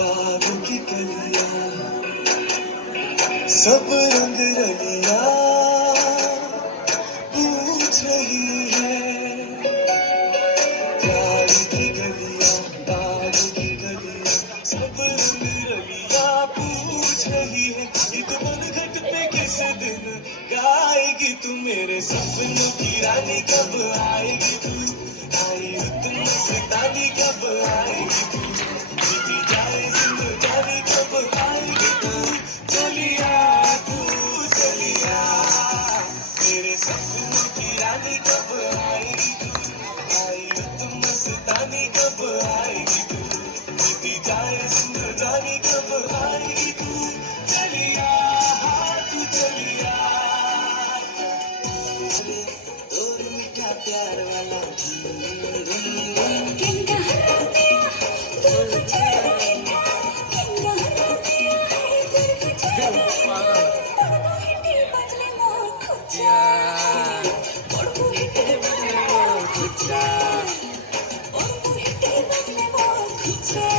बागों की कलियां सब रंग रलियां पूछ रही है प्यार की गलियां बागों की गलियां सब रंग रलियां पूछ रही है ईद बनघट पे किस दिन गाएगी तू मेरे सपनों की रानी कब आएगी तू आई रुत मस्तानी कब आएगी तू बीती जाए जिंदगानी कब आएगी तू चलिया मेरे सपनों की रानी कब आएगी तू आई रुत मस्तानी कब आएगी तू बीती जाए जिंदगानी कब आएगी तू चलिया तू चलिया और मीठा प्यार वाला किनका हरासिया दिल को चैन देगा किनका हरासिया है दिल को चैन देगा मोहिते बदले मोर खुचा मोहिते बदले मोर खुचा मोहिते बदले मोर खुचा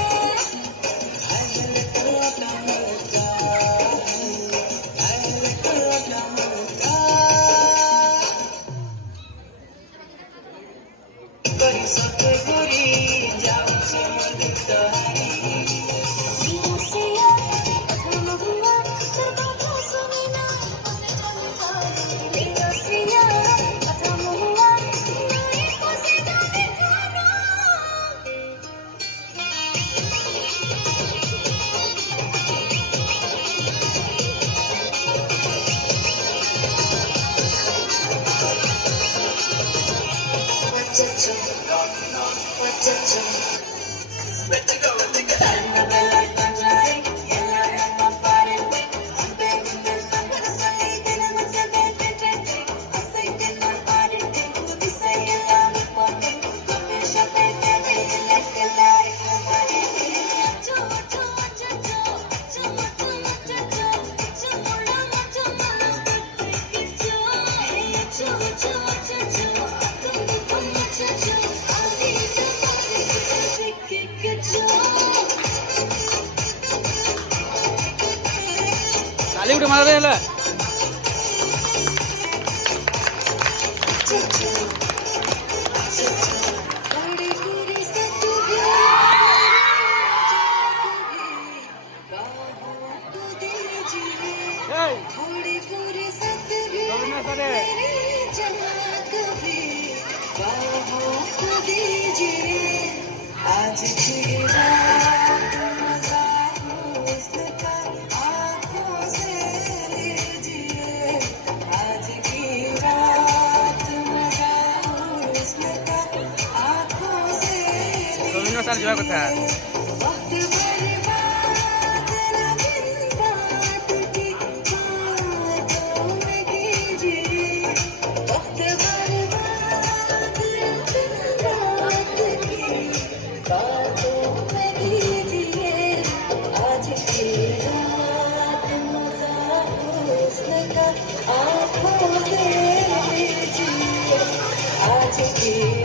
खाली उठे मारा रे आज की रात मजा हुस्न का आँखों से लीजिए आज की रात मजा हुस्न का आँखों से लीजिए वक्त बर्बाद न दिन रात की बातों में कीजिए वक्त बर्बाद न दिन रात की बातों में कीजिए आज की रात मजा हुस्न का आँखों से लीजिए आज की